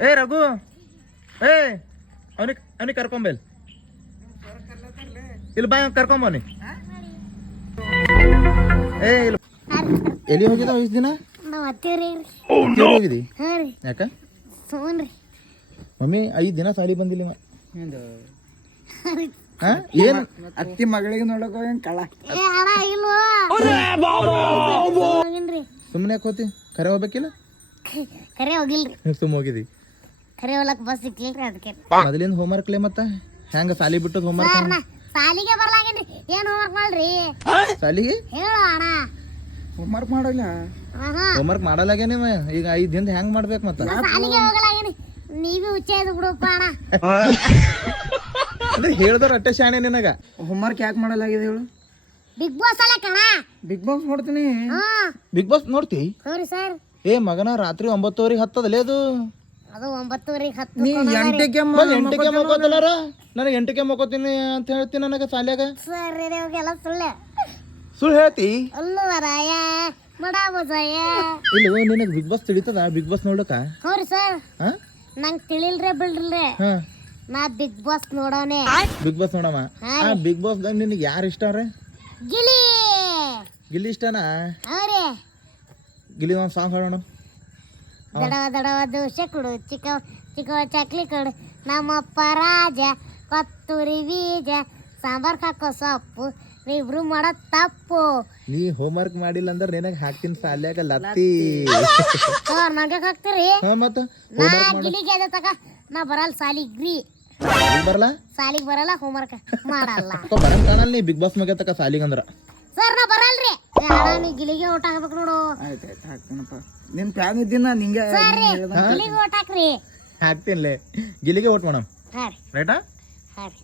ಏ ರಘು ಏ ಅವನಿಗೆ ಕರ್ಕೊಂಬಲ್ ಇಲ್ಲಿ ಬಾ ಕರ್ಕೊಂಬನಿ. ಏ ಇಲ್ಲ ಎಲ್ಲಿ ಹೋಗಿದ ಇಷ್ಟು ದಿನ? ಹೋಗಿದಿ ಯಾಕ? ಮಮ್ಮಿ 5 ದಿನ ಸಾಲಿ ಬಂದಿಲ್ಲ ಏನ್ ಅತ್ತಿ ಮಗಳಿಗೆ ನೋಡಕ್ ಹೋಗಿ ಕಳ ಸುಮ್ಮನೆ ಯಾಕೆ ಹೋತಿ? ಕರೆ ಹೋಗ್ಬೇಕಿಲ್ಲ? ಕರೆ ಹೋಗಿಲ್ರಿ. ಸುಮ್ಮ ಹೋಗಿದಿ? ಕರೆ ಹೋಗ್ಲಕ್ ಬಸ್ ಸಿಕ್ಕಿಲ್ರಿ ಅದಕ್ಕೆ. ಮೊದಲಿಂದ ಹೋಮ್ವರ್ಕ್ ಲೇ ಮತ್ತ ಹೆಂಗ ಸಾಲಿ ಬಿಟ್ಟದ ಹೋಮ್ವರ್ಕ್? ಸಾಲಿಗೆ ಬರ್ಲಾಗೇನ್ರಿ. ಏನ್ ಹೋಮ್ವರ್ಕ್ ಮಾಡ್ರಿ ಸಾಲಿಗೆ? ಹೇಳು ಅಣ್ಣ. ಹೋಮ್ವರ್ಕ್ ಮಾಡಲ್ಲ. ಹೋಮ್ವರ್ಕ್ ಮಾಡಲಾಗೆ ನೀವು ಈಗ 5 ದಿನದ ಹೆಂಗ್ ಮಾಡ್ಬೇಕು ಮತ್ತ? ಸಾಲಿಗೆ ಹೋಗಲಾಗೇನಿ. ನೀವೇ ಹುಚ್ಚ ಬಿಡುಪ್ಪ ಅಣ್ಣ. ಅಂದ್ರೆ ಹೇಳ್ದವ್ರ ಅಟ್ಟೆ ಶಾಣೆ ನಿನಗ. ಹೋಮ್ವರ್ಕ್ ಯಾಕೆ ಮಾಡಲಾಗಿದೆ ಹೇಳು? ಬಿಗ್ ಬಾಸ್ ಅಲ್ಲ ಕಣ. ಬಿಗ್ ಬಾಸ್ ನೋಡ್ತೀನಿ. ಬಿಗ್ ಬಾಸ್ ನೋಡ್ತಿ? ಹೌರಿ ಸರ್. ಏ ಮಗನ ರಾತ್ರಿ 9:00 ಹತ್ತದಲೇ ಅದು. ಅದು 9:10 ನೀ 8ಕ್ಕೆ ಮಕ್ಕೋತಲಾರ ನನಗೆ 8ಕ್ಕೆ ಮಕ್ಕೋತೀನಿ ಅಂತ ಹೇಳ್ತೀನಿ ನನಗ ಸಾಲ್ಯಾಗ. ಸರ್ ರೇಡಿಯೋಗೆಲ್ಲ ಸುಳ್ಳು ಹೇಳ್ತಿ? ಅಲ್ಲವರಾಯ ಮಡಾಬಜಾಯ. ಇಲ್ಲ ನಿನಗೆ ಬಿಗ್ ಬಾಸ್ ತಿಳಿತದ? ಬಿಗ್ ಬಾಸ್ ನೋಡಕ? ಹೌರಿ ಸರ್. ನಂಗೆ ತಿಳಿಲ್ರಿ ಬಿಡ್ರಿ. ನಾ ಬಿಗ್ ಬಾಸ್ ನೋಡೋನೆ. ಬಿಗ್ ಬಾಸ್ ನೋಡಮ್ಮ. ಬಿಗ್ ಬಾಸ್ ನಿನಗೆ ಯಾರು ಇಷ್ಟ ಅವ್ರೆ? ಗಿಲಿ. ಗಿಲ್ಲಿ ಇಷ್ಟನಾ? ಹೌರಿ. ಗಿಲ್ಲಿ ಒಂದು ಸಾಂಗ್ ಹಾಡೋಣ. ದಡವ ದಡವ ದೋಸೆ ಕೊಡು, ಚಿಕ್ಕ ಚಿಕ್ಕ ಚಕ್ಲಿ ಕೊಡು, ನಮ್ಮಪ್ಪ ರಾಜ ಕೊತ್ತೂರಿ ಬೀಜ ಸಾಂಬಾರ್ ಹಾಕೋ ಸೊಪ್ಪು, ನೀವ್ರು ಮಾಡೋ ತಪ್ಪು. ನೀ ಹೋಮ್ವರ್ಕ್ ಮಾಡಿಲ್ಲ ಅಂದ್ರೆ ನಿನಗೆ ಹಾಕ್ತೀನಿ ಸಾಲ್ಯಾಗ ಲತ್ತಿ. ನಂಗೆ ಹಾಕ್ತೀರಿ? ಮತ್ತ ನಾ ಗಿಲಿಗೆ ಅದ ತಕ ನಾ ಬರಲ್ಲ ಸಾಲಿಗ್ರಿ. ಬರಲ್ಲ? ಸಾಲಿಗೆ ಬರಲ್ಲ, ಹೋಮ್ವರ್ಕ್ ಮಾಡಲ್ಲ. ಬರಂಗ್ ಕಾಣಲ್ಲ ನೀ ಬಿಗ್ ಬಾಸ್ ಮಗ ತಕ ಸಾಲಿಗೆ ಅಂದ್ರ. ಸರ್ ನಾ ಬರಲ್ರಿ. ನೀ ಗಿಲಿಗೆ ಓಟ್ ಹಾಕ್ಬೇಕು ನೋಡು. ಆಯ್ತು ಹಾಕ್ತೀನಪ್ಪ. ನಿನ್ ಫ್ಯಾನ್ ಇದ್ದೀನ ನಿಂಗೆ ಗಿಲಿಗೆ ಓಟ್ ಹಾಕ್ರಿ. ಹಾಕ್ತೀನಿಲೇ ಗಿಲಿಗೆ ಓಟ್ ಮಾಡೋಣ. ಹಾ ರೀ. ರೈಟಾ? ಹಾ ರೀ.